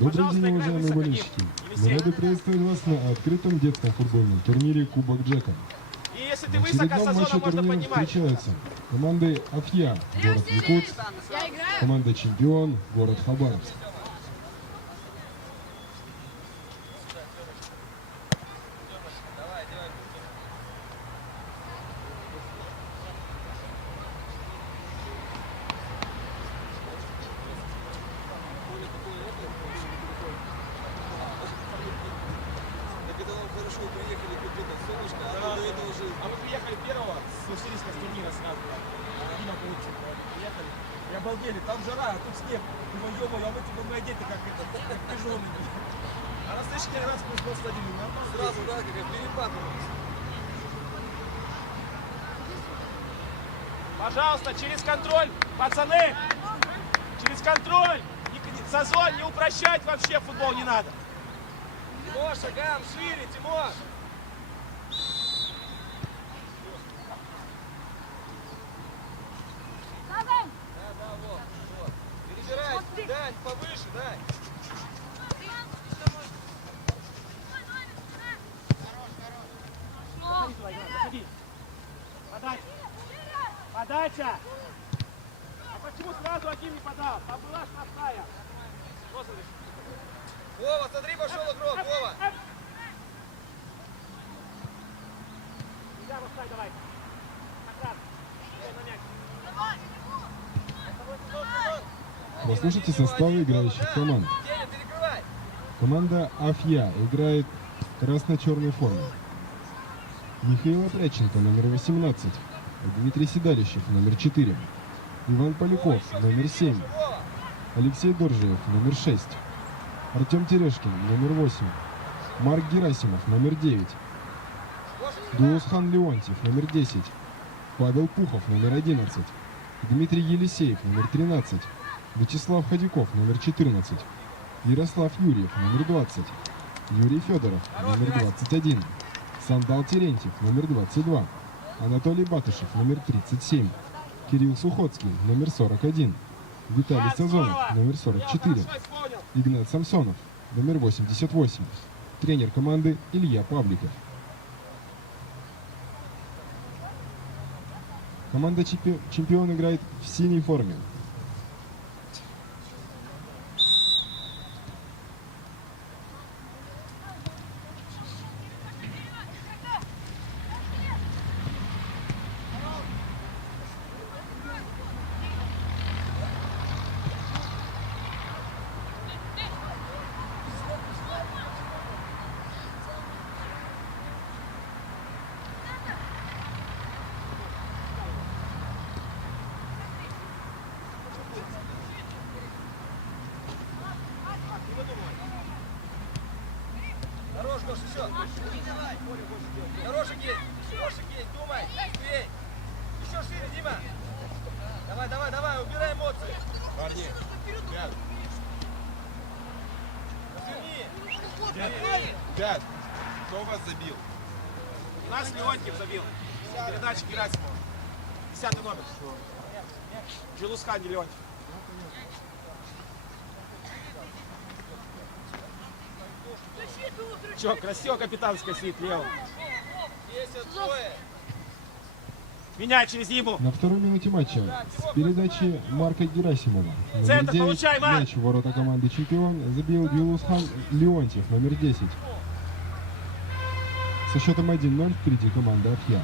Добрый день, уважаемые болельщики! Мы рады приветствовать вас на открытом детском футбольном турнире Кубок Джека. В очередном матче турнира встречаются команды Афья, город Якутск, команда Чемпион, город Хабаровск. А мы приехали первого с Уссурийского турнира сразу. Дима Получик. Приехали. И обалдели, там жара, а тут снег. Думаю, ё-моё, а мы типа мы одеты как это, как пижоны. А на следующий раз плюс 21. Сразу, да, как перепад у нас. Пожалуйста, через контроль, пацаны! Через контроль! Созвон не упрощать вообще футбол не надо. Тимош, шагам шире, Тимош! Дань, повыше, дай. Заходи. Подача. Подача. А почему сразу один не подал? Там была штрафная. Вова, смотри, пошел игрок, Вова. Нельзя, Вовстай, давай. Как раз. На мяч. Давай. Послушайте составы играющих команд. Команда Афья играет в красно-черной форме. Михаил Опряченко, номер 18. Дмитрий Седалищев, номер 4. Иван Поляков, номер 7. Алексей Доржиев, номер 6. Артем Терешкин, номер 8. Марк Герасимов, номер 9. Дуусхан Леонтьев, номер 10. Павел Пухов, номер 11. Дмитрий Елисеев, номер 13. Вячеслав Ходяков, номер 14. Ярослав Юрьев, номер 20. Юрий Федоров, номер 21. Сандал Терентьев, номер 22. Анатолий Батышев, номер 37. Кирилл Сухоцкий, номер 41. Виталий Сазонов, номер 44. Игнат Самсонов, номер 88. Тренер команды Илья Павликов. Команда Чемпион играет в синей форме. Хорош, Гош, еще. Хороший есть. Хороший есть, думай. Бей. Еще шире, Дима. Давай, давай, давай, убирай эмоции. Парни. Разверни. Дядь, кто вас забил? Нас Леонтьев забил. Передача Герасимова. 10-й номер. Джилусхан Леонтьев. Че, красиво капитанская сидит левым. Меняй через ему. На второй минуте матча с передачи Марка Герасимова. Центр, получай, Марк! Мяч в ворота команды Чемпион забил Джилусхан Леонтьев, номер 10. Со счетом 1-0 впереди команда Афья.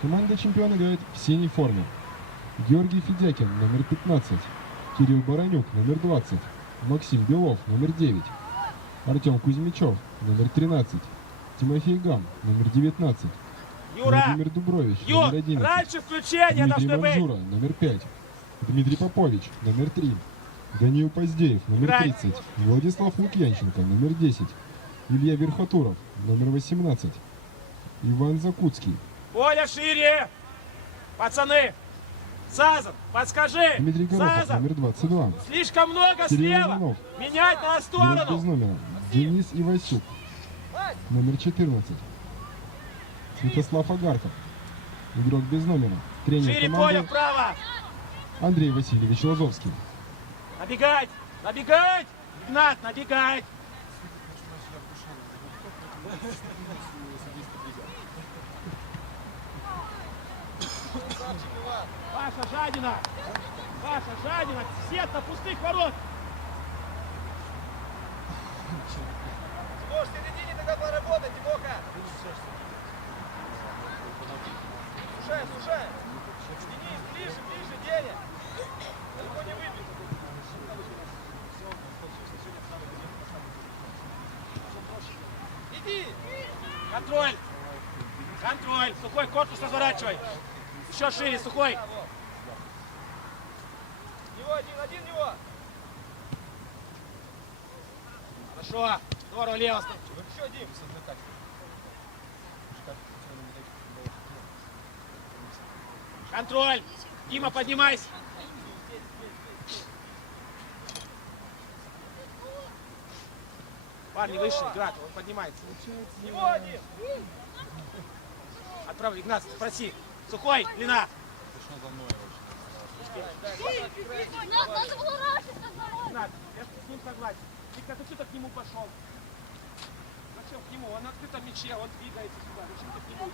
Команда Чемпион играет в синей форме. Георгий Федякин, номер 15. Кирилл Баранюк, номер 20. Максим Белов, номер 9. Артем Кузьмичев, номер 13. Тимофей Гам, номер 19. Юра! Владимир Дубрович, Юр, номер 11. раньше включения Дмитрий должны быть. Манжура, номер 5. Дмитрий Попович, номер 3. Даниил Поздеев, номер Играй. 30. Владислав Лукьянченко, номер 10. Илья Верхотуров, номер 18. Иван Закутский. Оля, шире! Пацаны! Сазов, подскажи! Дмитрий Горохов, Сазов! номер 22. Слишком много Кирилл слева! Иванов. Менять на Игрок без сторону! номера. Денис Ивасюк, номер 14. Святослав Агарков, Игрок без номера. Тренер Шире поле команды вправо. Андрей Васильевич Лазовский. Набегать! Набегать! Игнат, набегать! Паша, жадина! Паша, жадина! Сет на пустых ворот! Тимош, в середине тогда поработай, Тимоха! Сужай! Денис, ближе, Деня! Далеко не выбей! Иди! Контроль! Контроль! Сухой корпус разворачивай! Еще шире, сухой! Него один него! Хорошо! Здорово, лево! Еще, Дим! Контроль! Дима, поднимайся! Парни, выше, Игнат, он поднимается. Него один! Отправь, Игнат, спроси. Сухой, длина. Надо было раньше сказать. Игнат, я с ним согласен. Вика, ты что-то к нему пошел? Зачем к нему? Он на открытом мяче, он двигается сюда. Зачем ты к нему?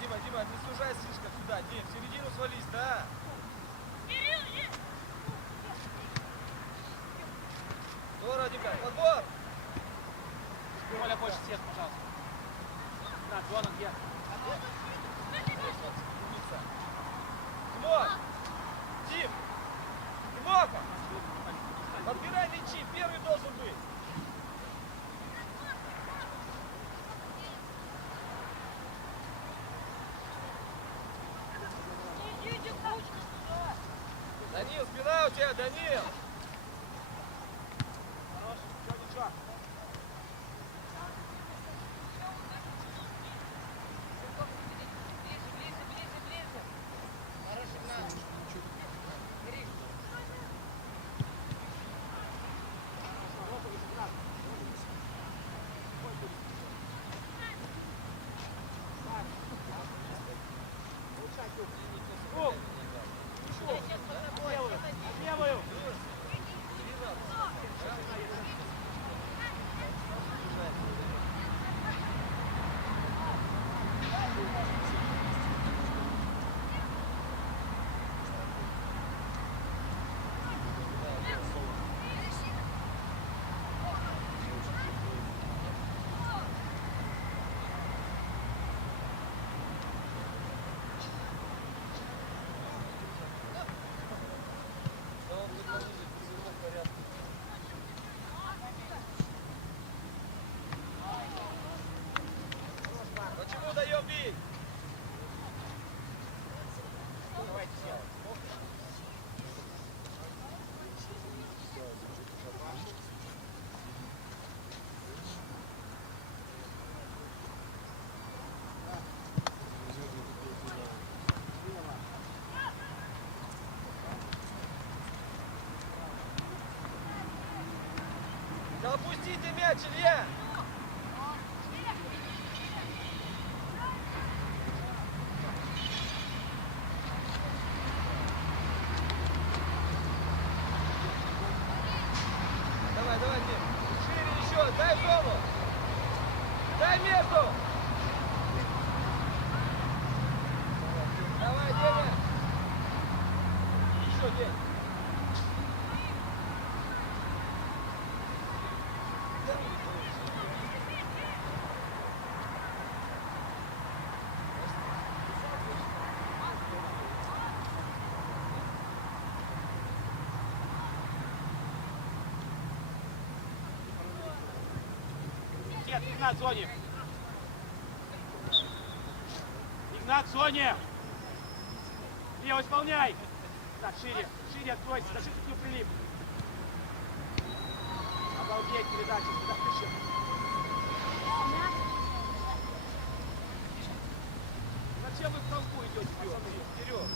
Дима, не сужай слишком сюда, Дим, в середину свались, да? Здорово, Димка, подбор! Коля, больше съезд, пожалуйста. Игнат, зона где? Тимок! Дим! Тимоха! Подбирай мячи, первый должен быть! Данил, спина у тебя, Данил! Ничего. Левую. Почему даем бить? Давайте сделаем. Да опустите мяч, Илья! Давай, Дим. Шире еще, дай зону. Дай между. Давай, Деня. Еще, День. Нет, Игнат в зоне. Игнат в зоне. Лево исполняй. Так, шире откройся. Заши к нему прилип. Обалдеть, передача. Сюда включи. Зачем вы в толпу идете, пацаны? Вперед.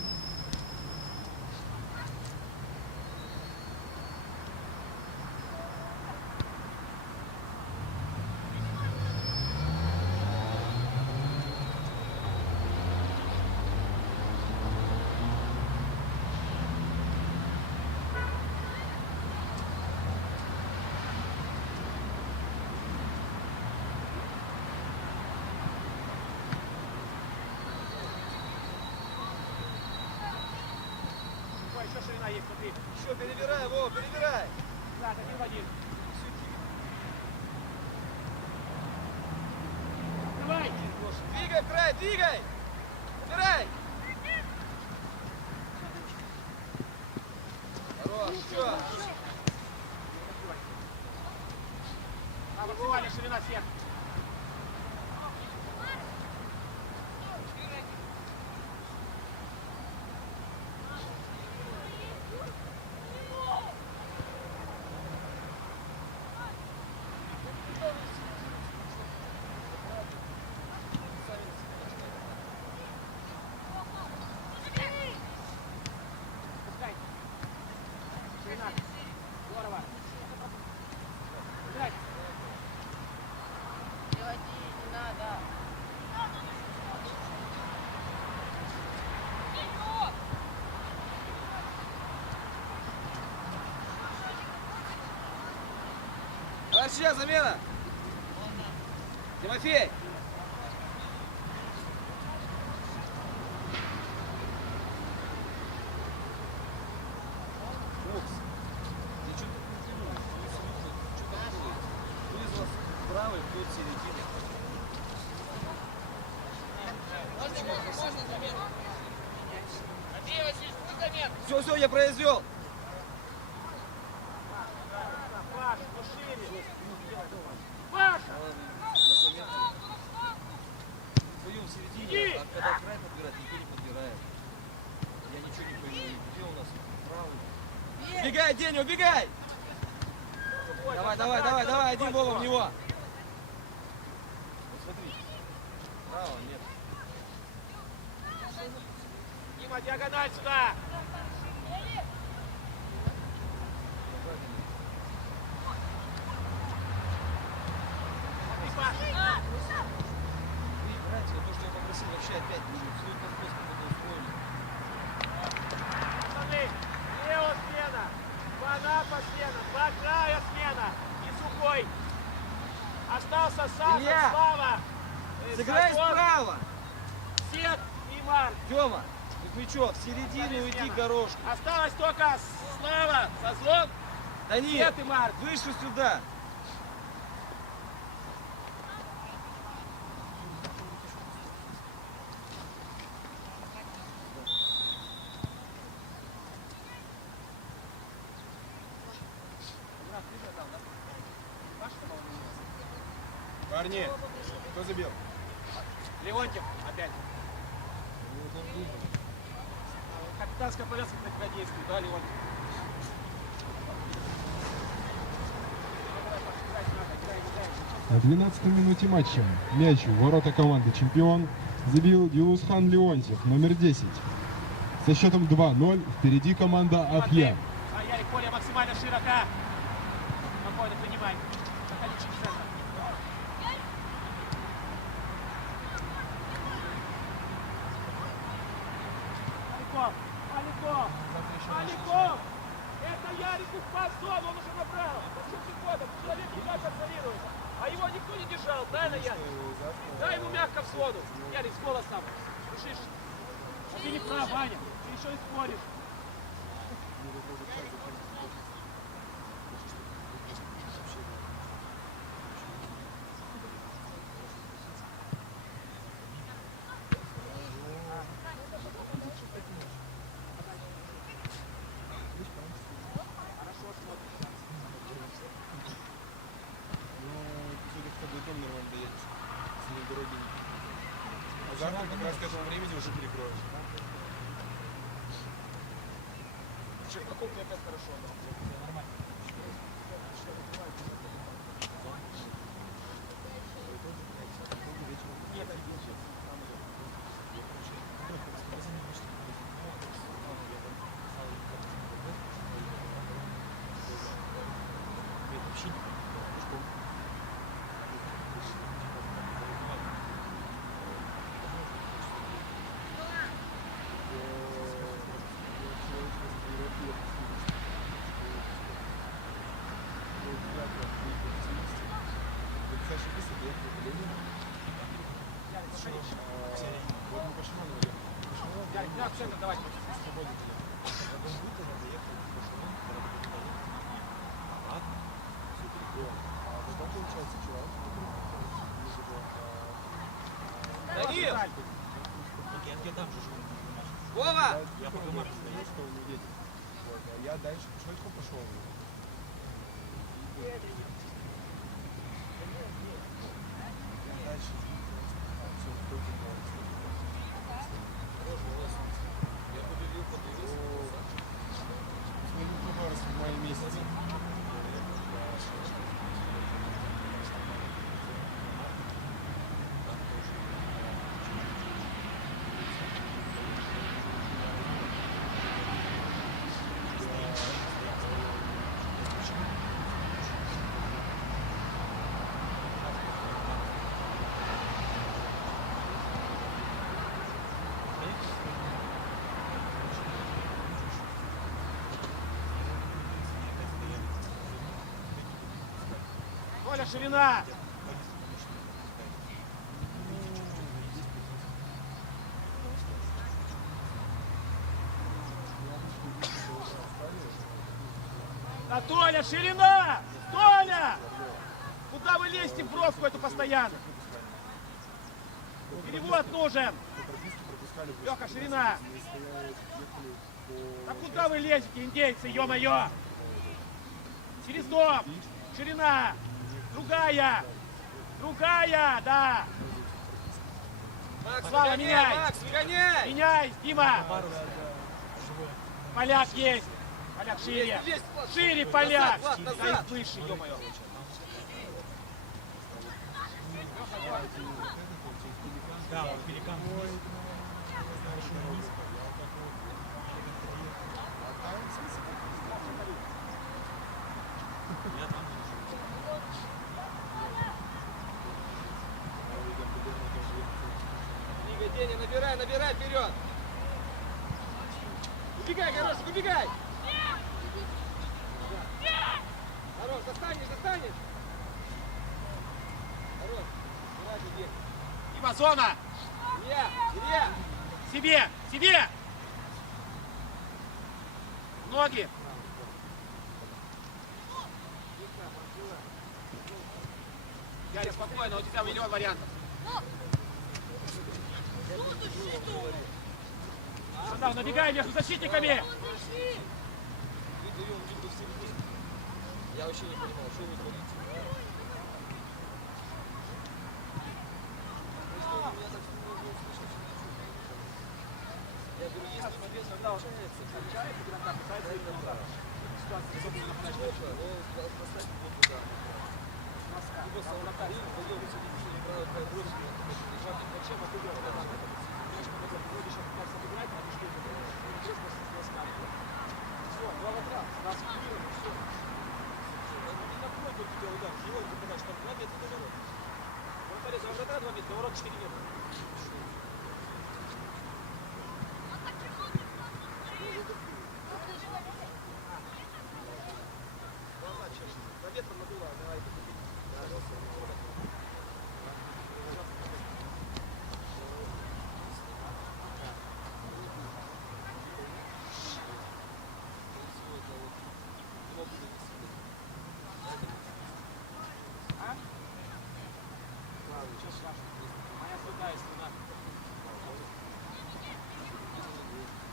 одна есть, смотри. Еще перебирай, Вова, перебирай. Да, 1 в 1. Давай! Двигай в край, двигай. Убирай. Хорош, еще. А, максимальная ширина всех. Пускай. Ширина. Здорово. Играть. Не надо. Давай сейчас, замена. Тимофей. Бокс. Ты что тут не что там делает? Вылезла с правой, вплоть середины. Все, я произвел. Паша, пошире. Паша! Вдвоем в середине, Иди! а когда край подбирать, никто не подбирает. Я ничего не пойму. Где у нас правый? Убегай, Деня, убегай! Давай, один Вова в него. Вот смотри. Право, нет. Дима, диагональ сюда! Смотри, Паша! Вы играете, то, что я попросил, вообще опять стоит подход, как это устроили. Пацаны, лево смена, два напа смена, два края смена и сухой. Остался Саша, Илья! Слава, Сыграй Сазон, справа! Сет и Марк. Тёма, ты что, в середину уйди, Смена. горошку. Осталось только Слава, Сазон, Да нет, Сет и Марк. выше сюда. Парни, кто забил? Леонтьев опять. Капитанская повестка на тебя действует, да, Леонтьев? На 12-й минуте матча мяч у ворота команды «Чемпион» забил Юлусхан Леонтьев, номер 10. Со счетом 2-0 впереди команда «Афья». А Ярик, поле максимально широко. Спокойно принимай. Заходи через центр. Маликов! Это Ярику в подзон, он уже набрал. Зачем ты ходом? Человек туда контролирует. А его никто не держал, правильно, Ярик? Дай ему мягко в своду. Ярик, с голосом. Слышишь? А ты не прав, Ваня. Ты еще и споришь. Завтра как раз к этому времени уже перекроешь. Какой ты опять хорошо. Нормально. Нет, Вообще Ярик, в центр давай. свободен. Данил! Вова! Я потом Марк стоит, что он не едет. Вот, а я дальше пешочком пошел. Я дальше. Все, кто-то Я победил, подивился. Смотрю, Кубарс в мае месяце. Коля, ширина! Да, Толя, ширина! Толя! Куда вы лезете в бровку эту постоянно? Перевод нужен! Леха, ширина! Да куда вы лезете, индейцы, ё-моё? Через дом! Ширина! Другая! Другая, да! Макс, Слава, выгоняй, меняй! Макс, выгоняй! Меняй, Дима! Поляк есть! Поляк шире! Есть, Шире, поляк! Назад, Влад, Да назад. и выше, ё-моё! Да, вот пеликан. Двигай, Деня, набирай, набирай вперед! Убегай, Горошек, убегай! Хорош, достанешь, достанешь! Хорош, давай, беги. Дима, зона! Илья, Илья! Себе! Себе! Ноги! Ярик, спокойно, у тебя миллион вариантов. Шандал, набегай между защитниками! Я вообще не понимал, что вы творите. Я говорю, если победа получается, поставить его туда. Либо Сауракарин, пойдем в середине, играют по броске, лежат их зачем, а ты знаешь, когда приходишь как обыграть, а ты что делаешь? Все, два вратра, нас купировали, все. Не на плойку у тебя удар, его не подаешь, там 2 метра до ворот. Вратаря за вратаря 2 метра, до ворот 4 метра. За ветром надуло, давай. Моя сюда, и сюда.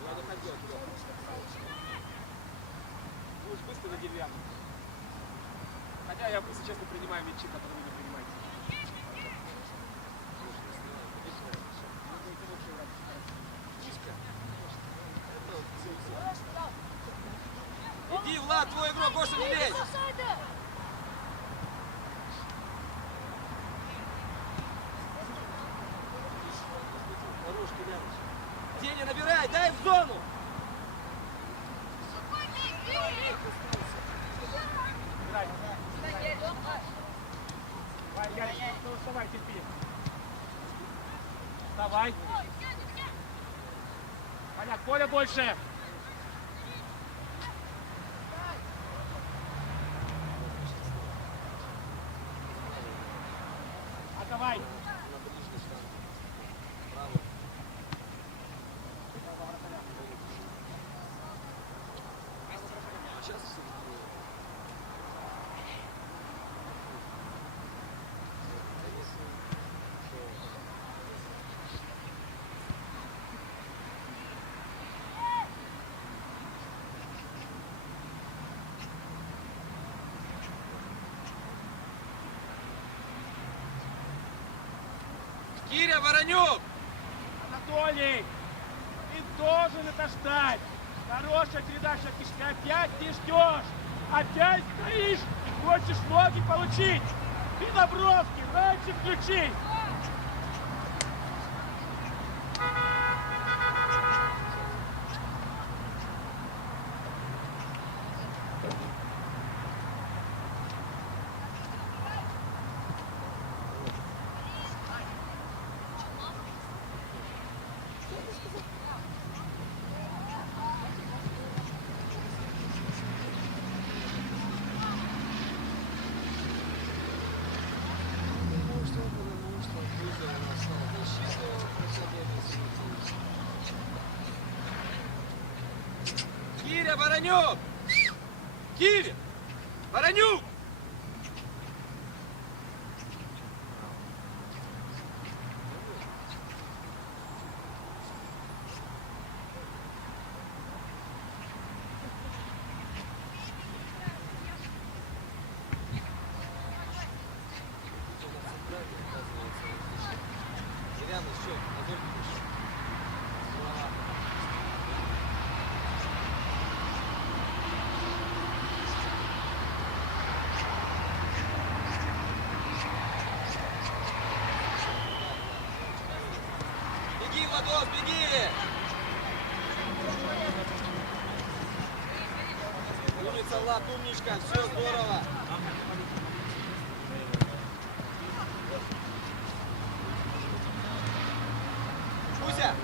Я не ходил туда. Будешь быстро на деревянном. Хотя я, если честно, принимаю мячи, которые вы не принимаете. Иди, Влад, твой игрок, Гоша, не лезь! Хорош, Киляныч. Деня, набирай, дай в зону! Играй. Давай, Ярик, ну вставай, терпи. Вставай. Поляк, поля больше. А давай. Сейчас все было. Киря, Воронюк! Анатолий, ты должен это ждать. Хорошая передача от Кишки. Опять ты ждешь. Опять стоишь и хочешь ноги получить. Ты на бровке, раньше включи. Киря, Воронюк! Киря! Воронюк! Киряна, счет, Назар Дмитриевич. Беги, Владос, беги! Умница, Влад, умничка, все здорово. Кузя!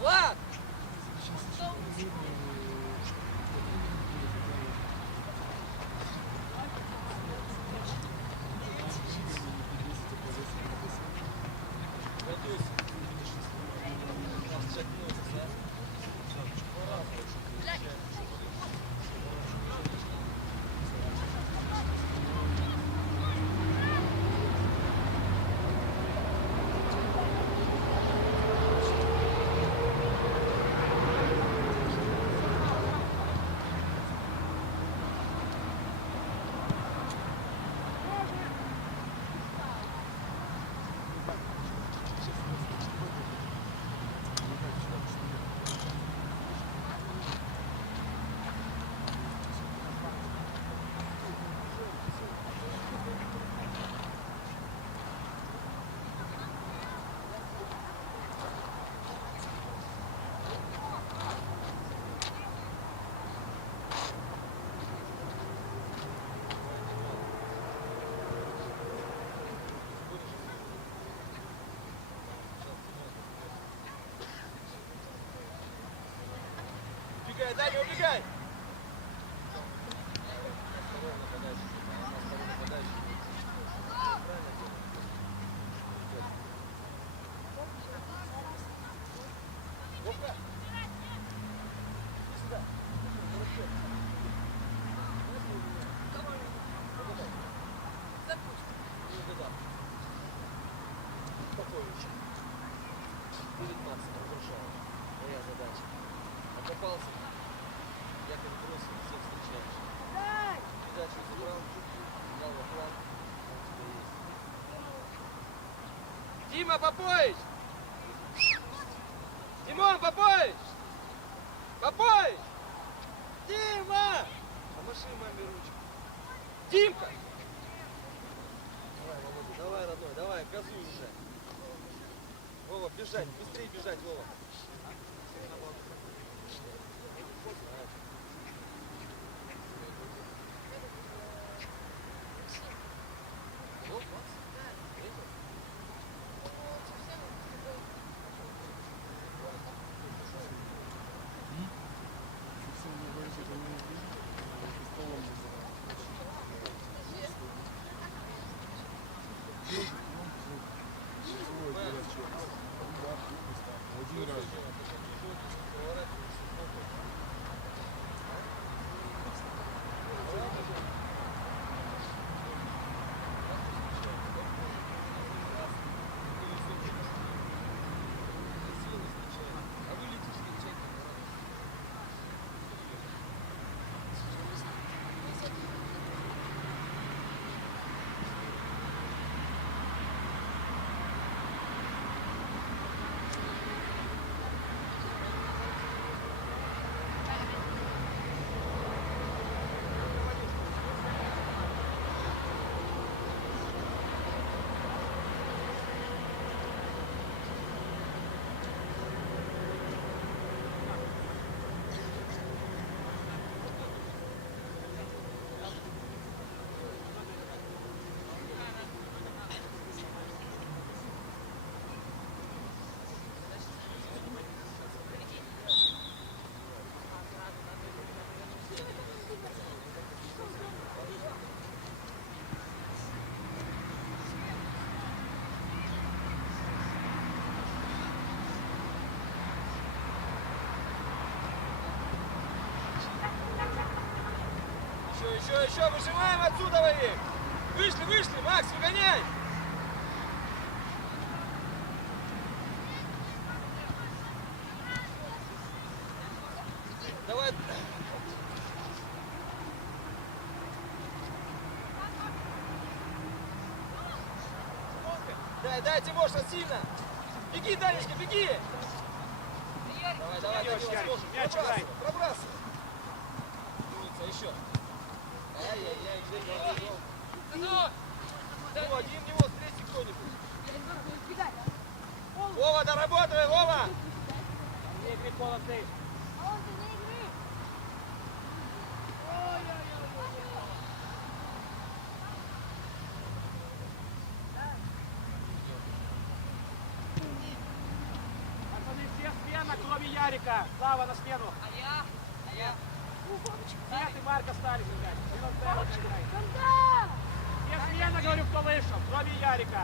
Влад! Готовься. Убегай, Даня, убегай! Тимошка! Иди сюда. Давай. Не угадал. Спокойничай. Перед Максом разрушал. Моя задача. Окопался. Я как бросил, всех встречаешь. Передачу забрал, дал во план. Он у тебя есть. Дима Попович! Димон Попович! Попович! Дима! Помаши маме ручку. Димка! Давай, Володя, давай, родной, давай, газуй уже. Вова, бежать, быстрее бежать, Вова. Вот, Макс. Видел? Один раз. А вы летите встречать. Еще, выжимаем отсюда вы их! Вышли, Макс, выгоняй! Давай. Дай, Тимоша, сильно! Беги, Данечка, беги! Давай, Ярик, сможем. мяч играй. Пробрасывай. Умница, еще. Ай-яй-яй, где гол? Вова, один в него, встрети кто-нибудь. Вова, доработай, Вова! Не игры полосы. Пацаны, все смена, кроме Ярика. Слава на смену. Свет и Марк остались играть. Минут 5 играет. Все смена, говорю, кто вышел, кроме Ярика.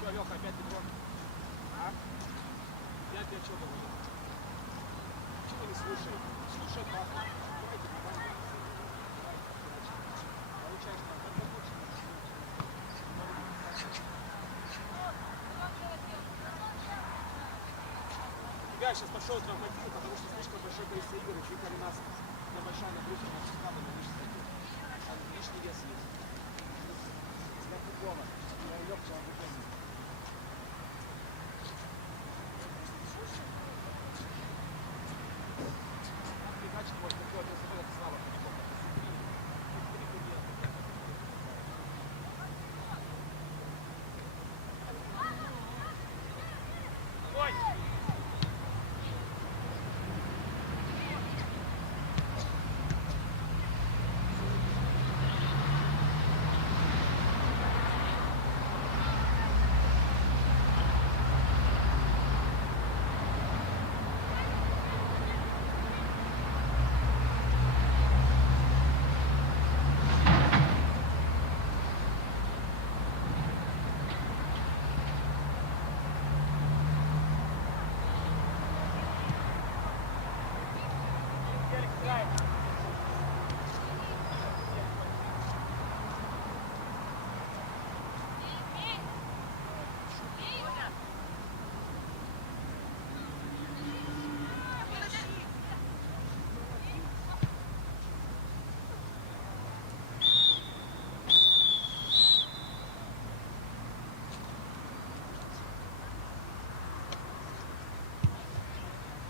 Че, Леха, опять бедро? А? Я тебе что говорю? Чего не слушай? Слушай, папа. Давайте, давайте. Получаешь там, как хочешь. Я сейчас пошел травматизм, потому что слишком большой количество игр, и фикали нас на большая нагрузка, на всегда на лишний вес. Там лишний вес есть. Для футбола. Я легче, а футбол.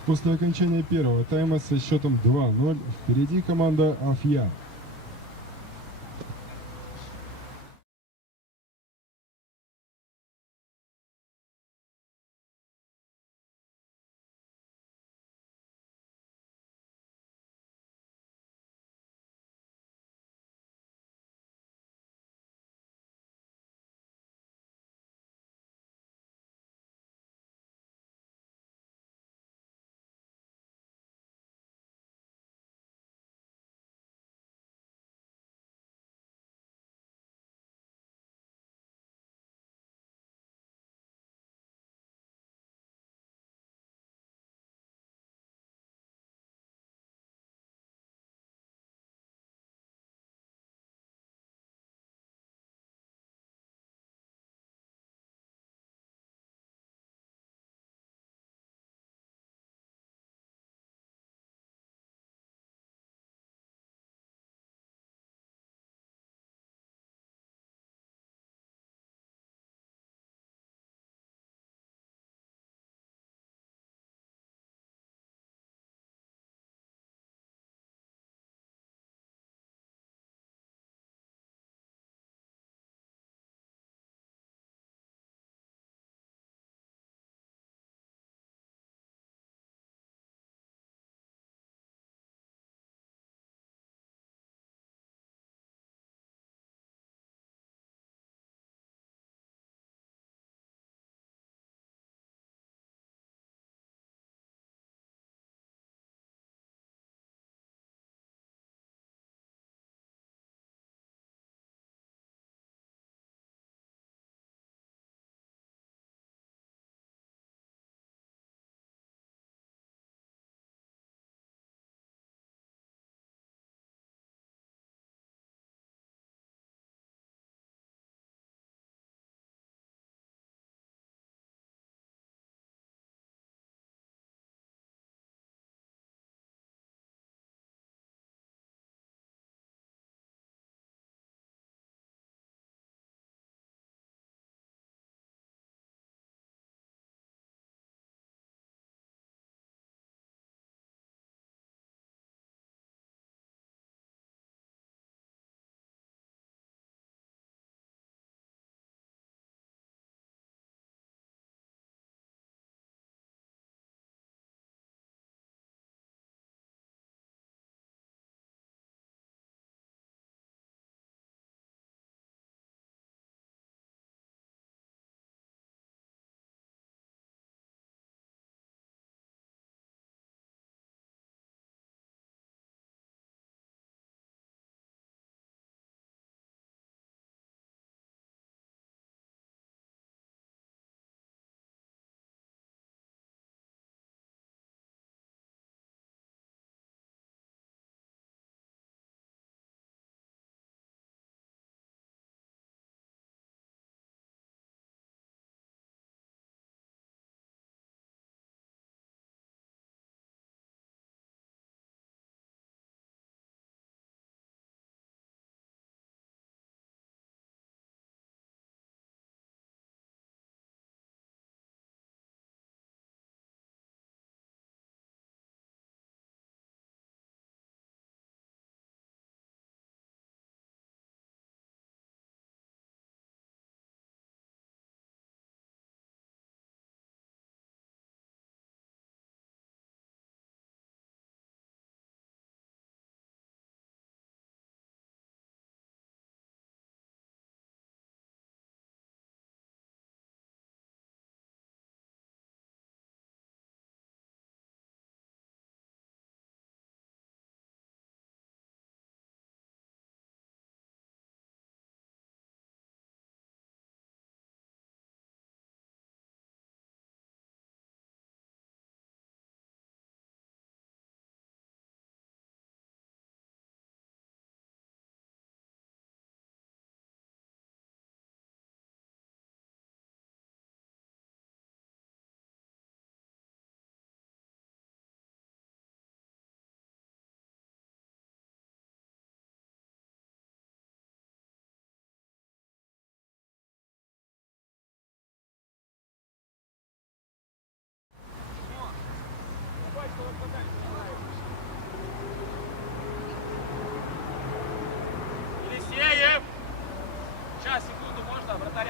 После окончания первого тайма со счетом 2-0 впереди команда Афья.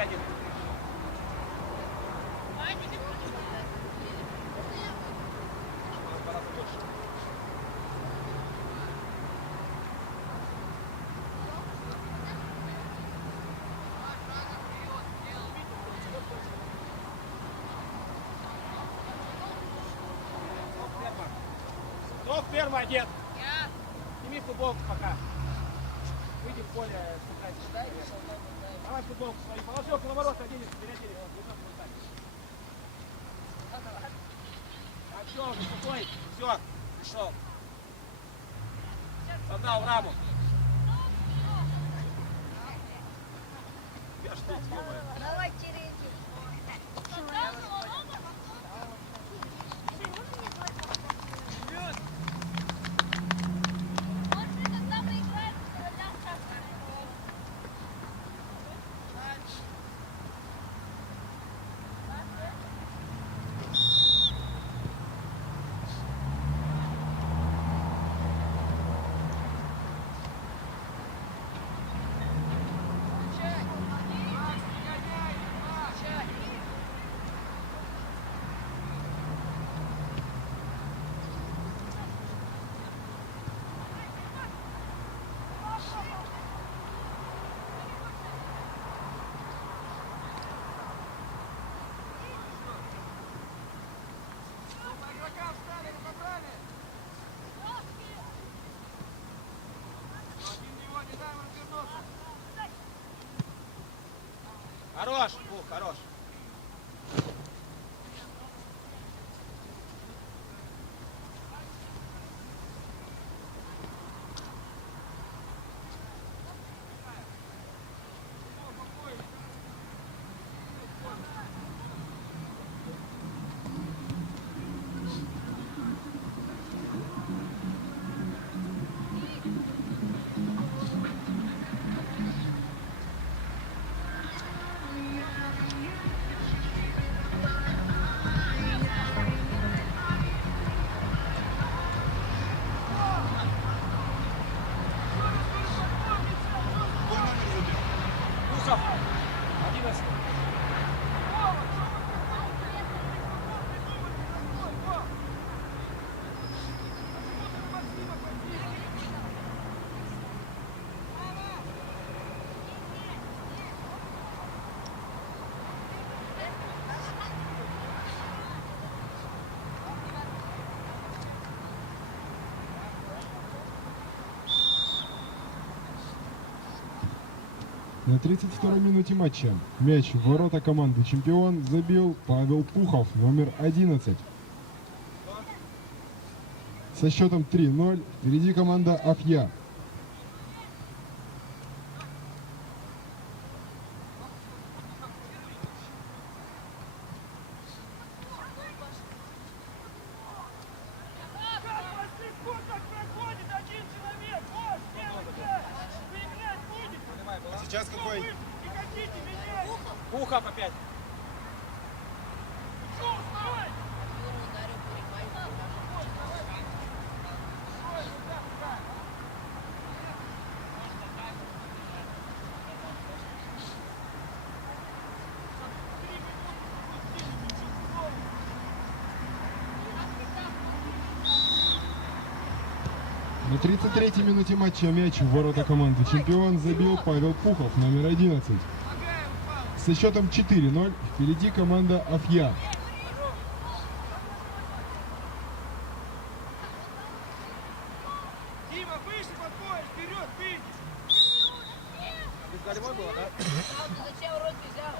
1. Гораздо больше. Кто в первый одет? Сними футболку пока. Выйди в поле, спускайся. Давай футболку свою. Положи около ворот, оденешь, переоденешь. А все, уже спокойно. Все, пришел. Согнал в раму. Я что, ё-моё. Давай терейте. Когда мы играем в королях, Хорош, Бух, хорош. Бухов, 11. На 32-й минуте матча мяч в ворота команды «Чемпион» забил Павел Пухов, номер 11. Со счетом 3-0 впереди команда «Афья». Сейчас какой? Не хотите менять? Бухов опять. На 33-й минуте матча мяч в ворота команды «Чемпион» забил Павел Пухов, номер 11. Со счетом 4-0 впереди команда «Афья». Дима, выше подходишь, вперед, ты! Без голевой было, да? Зачем рот взял?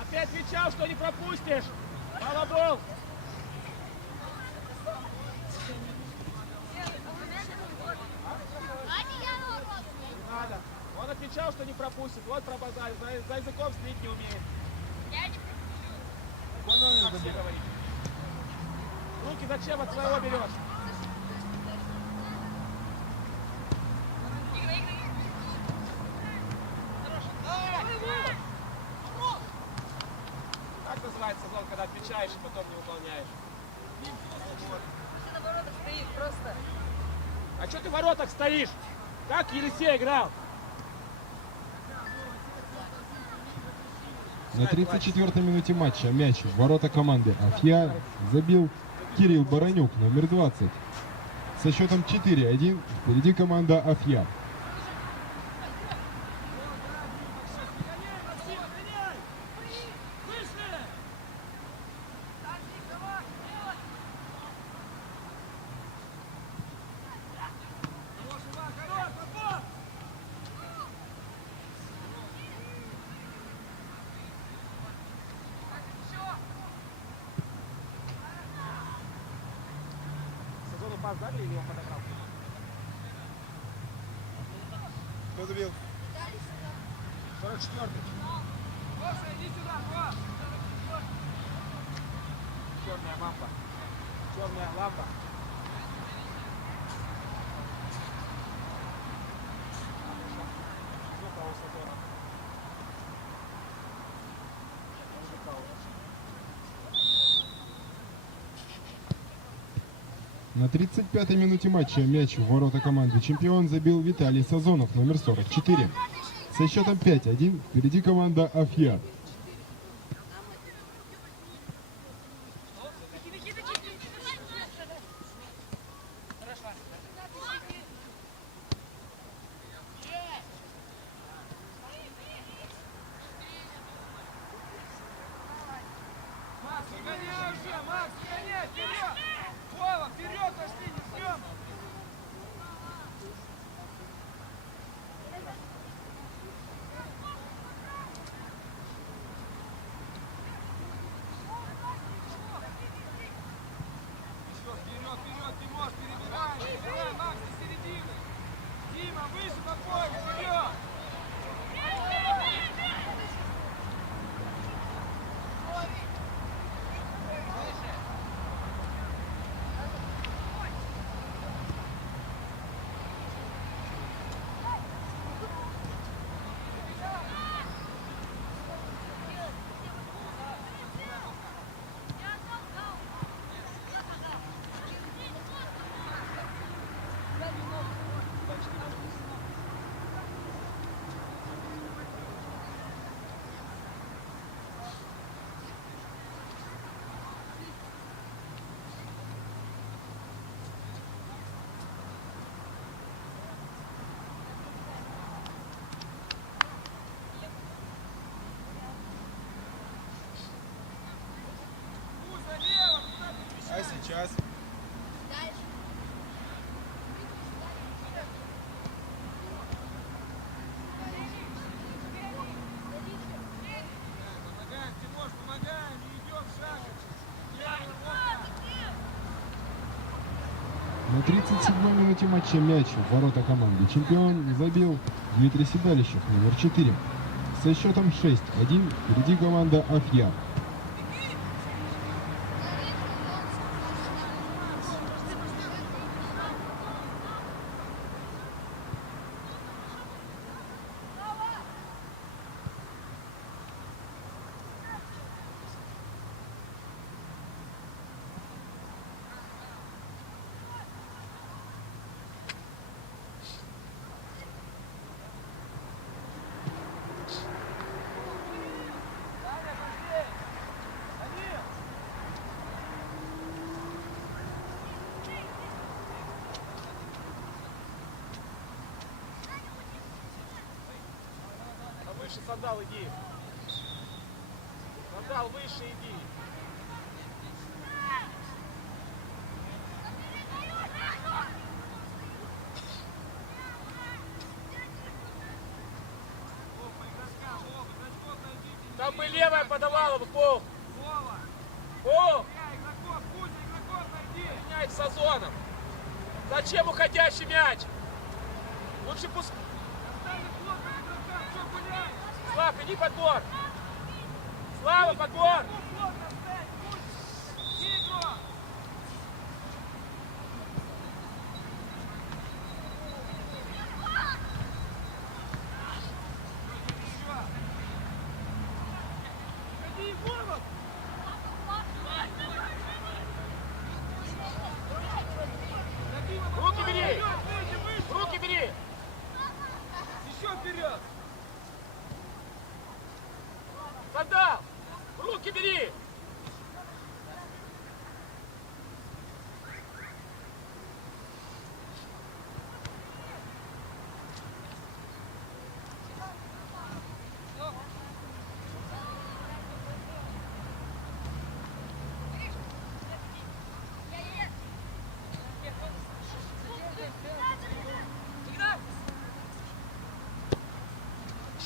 Опять кричал, что не пропустишь! Молодол! Надо. Он отвечал, что не пропустит. Вот пробазарил. За языком следить не умеет. Так все говорит. Руки зачем от своего берешь? Как называется зон, когда отвечаешь и потом не выполняешь? Ты на воротах стоит просто. А что ты в воротах стоишь? Как Елисей играл? На 34-й минуте матча мяч в ворота команды Афья забил Кирилл Баранюк, номер 20. Со счетом 4-1 впереди команда Афья. Сазону пас дали или он подобрал? Кто забил? 44-й. Черная лампа. Черная лампа. Ну, право Сазона. На 35-й минуте матча мяч в ворота команды «Чемпион» забил Виталий Сазонов, номер 44. Со счетом 5-1 впереди команда Афья. Макс, гоняй уже! Макс, гоняй! Вперед! Вова, вперед пошли, не съем! Вперед, вперед, Тимош, перебирай, Макс, до середины! Дима, выше по полю, вперед! А сейчас? Дальше. Помогаем, Тимош, помогаем, не идем шагом. На 37-й минуте матча мяч в ворота команды «Чемпион» забил Дмитрий Седалищев, номер 4. Со счетом 6-1 впереди команда Афья. Выше, Сандал, иди. Сандал, выше иди. Там бы левая подавала бы пол. Пол. Меняй с Сазоном. Зачем уходящий мяч? Лучше пусть... Слав, иди подбор! Слава, подбор!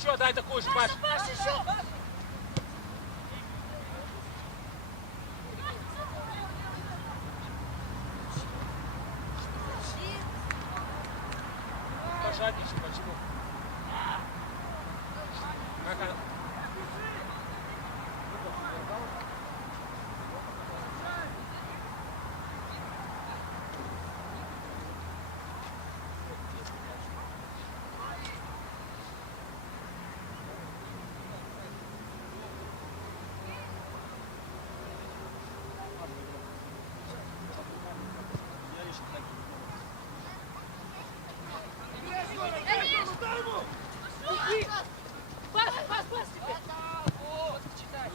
Еще дай такую же, Паш. Пожадничай, почему? Как она? Пас тебе! Вот, читай.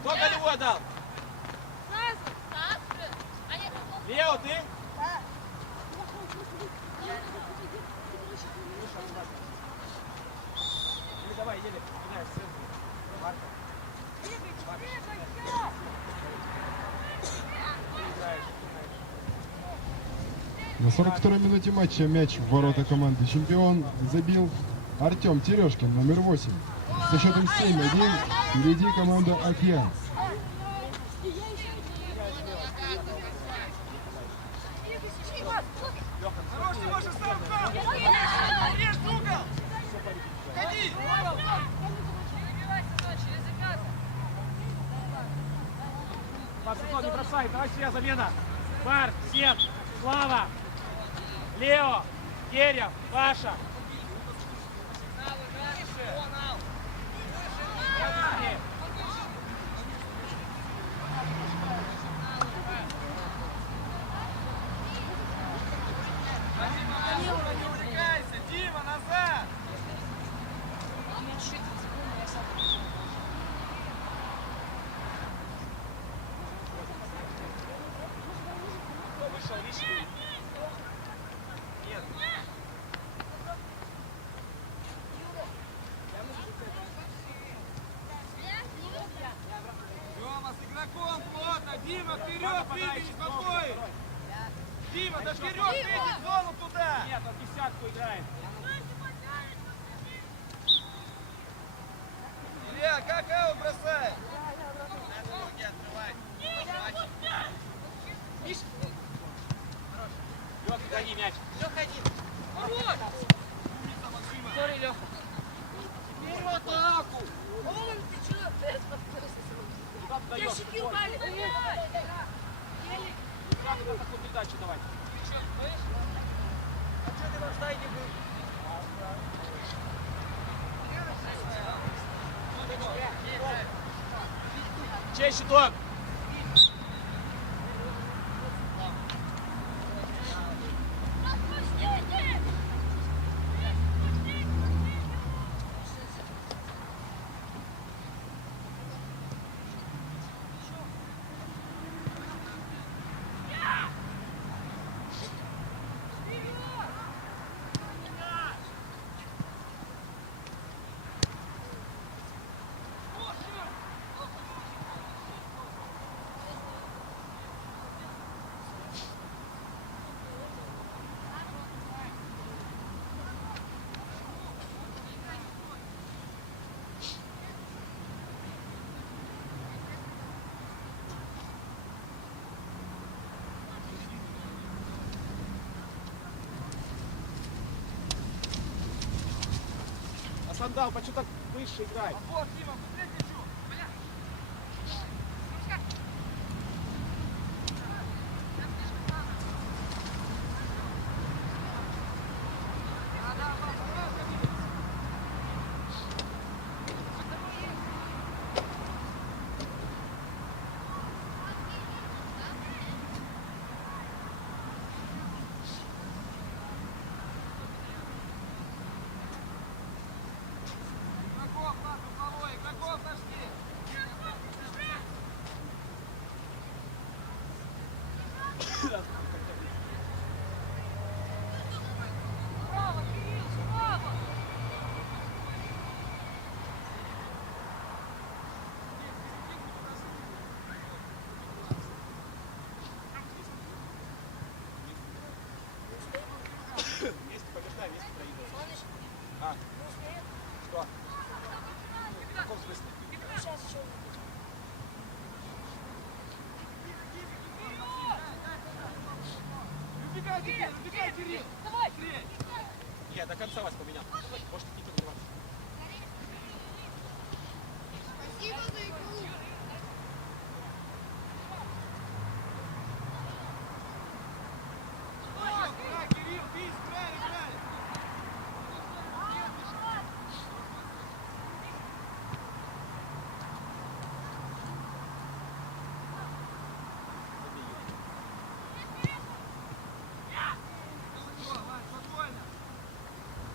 Кто голевой дал? Лео, ты? Или давай, еле, меняешь центр. Марка. На 42-й минуте матча мяч в ворота команды «Чемпион» забил Артем Терешкин, номер 8. Со счетом 7-1 впереди команда «Океан». Пацан, не бросай, давай все, замена. Марк, Сен, Слава, Лео, Терев, Паша. Не увлекайся, Дима, назад! Вышел, лишний. Нет. Тёма, с игроком плотно! Дима, вперед, видишь, спокойно! Дима, да вперед, видишь, зону туда! Нет, он десятку играет. Илья, как аут бросает? Надо руки открывать. Лёха, гони мяч. Леха один. Сори, Леха. Теперь в атаку! Вон ты чё? Куда ты даёшь? Ящики упали! Как ты такую передачу давай? Ты что, стоишь? А что ты в офсайде был? Чей щиток? А Сандал, почему так выше играет? Вот, Дима, быстрее мячу! Убегай, Кирилл! Давай! Нет, до конца вас поменял. Может, ничего не важно. Спасибо за игру! Играй, Кирилл, бей, играй, играй! Спокойно!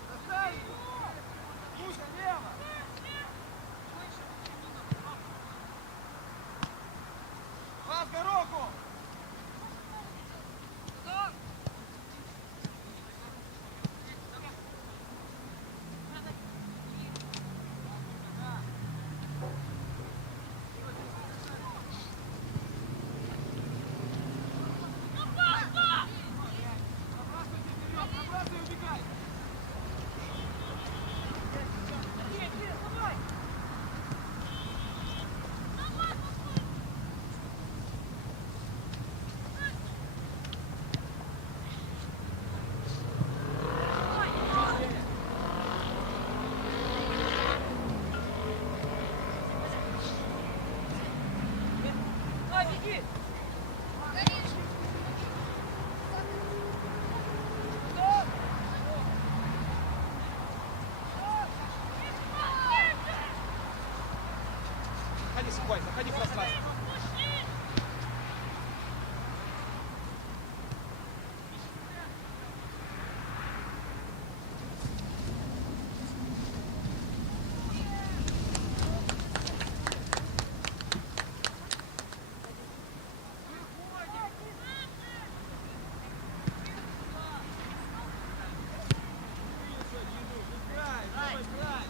Доставь! Лука, лево! Пас Гороху! Набрасывай, убегай! Давай, беги! Заходи, Сухой, заходи в пространство. Играй, давай, играй!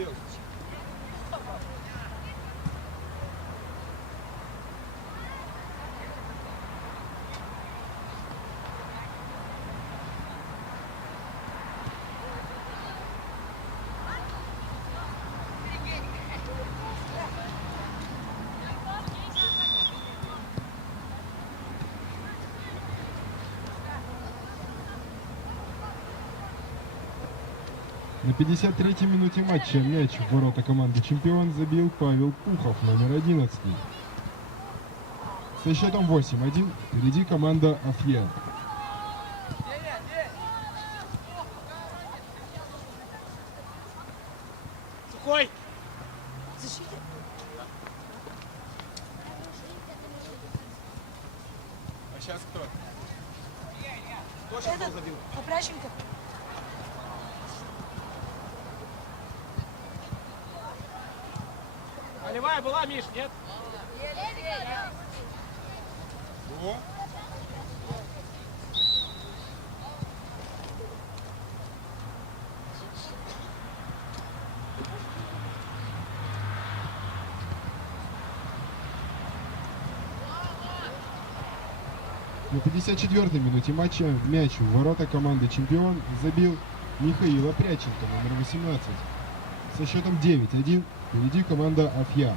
забил. На 53-й минуте матча мяч в ворота команды «Чемпион» забил Павел Пухов, номер 11. Со счетом 8-1 впереди команда «Афья». Сухой! А сейчас кто? Кто сейчас гол забил? Опращенко. Голевая была, Миш, нет? О, На 54-й минуте матча мяч в ворота команды «Чемпион» забил Михаил Опряченко, номер 18. Со счетом 9-1 впереди команда «Афья».